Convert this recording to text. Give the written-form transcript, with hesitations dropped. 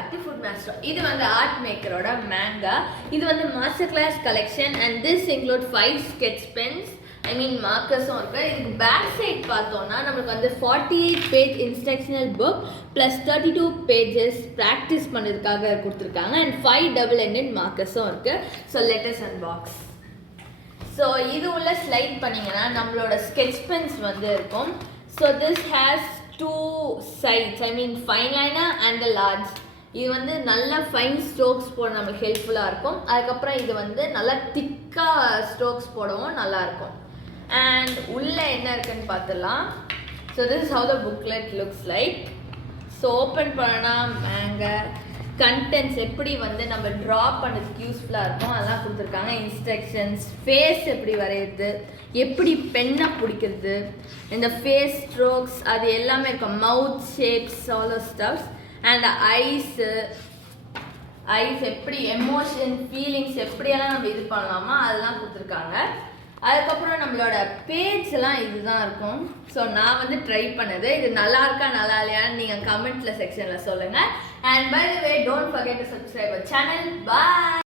back to Food Master. This is the Artmaker.Art Manga. This is the Masterclass collection and this includes 5 sketch pens. I mean markers. In back side, we have a 48-page instructional book plus 32 pages practice and 5 double-ended markers. So let us unbox. So this slide panninga sketch pens so this has 2 sides, I mean fine liner and the large. இது வந்து நல்ல fine strokes போட நமக்கு ஹெல்ப்ஃபுல்லா இருக்கும். அதுக்கு அப்புறம் இது வந்து நல்ல திக்கா strokes போடவும் நல்லா இருக்கும். And உள்ள என்ன இருக்குன்னு பார்த்தலாம். So this is how the booklet looks like. So open பண்ணா manga contents எப்படி வந்து நம்ம draw பண்ணதுக்கு யூஸ்ஃபுல்லா இருக்கும் அதெல்லாம் கொடுத்திருக்காங்க. Instructions, face எப்படி வரையறது, எப்படி பென்னை பிடிக்கிறது, இந்த ஃபேஸ் ஸ்ட்ரோக்ஸ் அது எல்லாமே இருக்கும். Mouth shapes all of stuffs and eyes எப்படி எமோஷன் ஃபீலிங்ஸ் எப்படியெல்லாம் நம்ம இது பண்ணலாமா அதெல்லாம் கொடுத்துருக்காங்க. அதுக்கப்புறம் நம்மளோட பேஜ்லாம் இதுதான் இருக்கும். ஸோ நான் வந்து ட்ரை பண்ணது இது நல்லா இருக்கா நல்லா இல்லையான்னு நீங்கள் கமெண்ட்ல செக்ஷனில் சொல்லுங்கள். And by the way don't forget to subscribe our channel. Bye.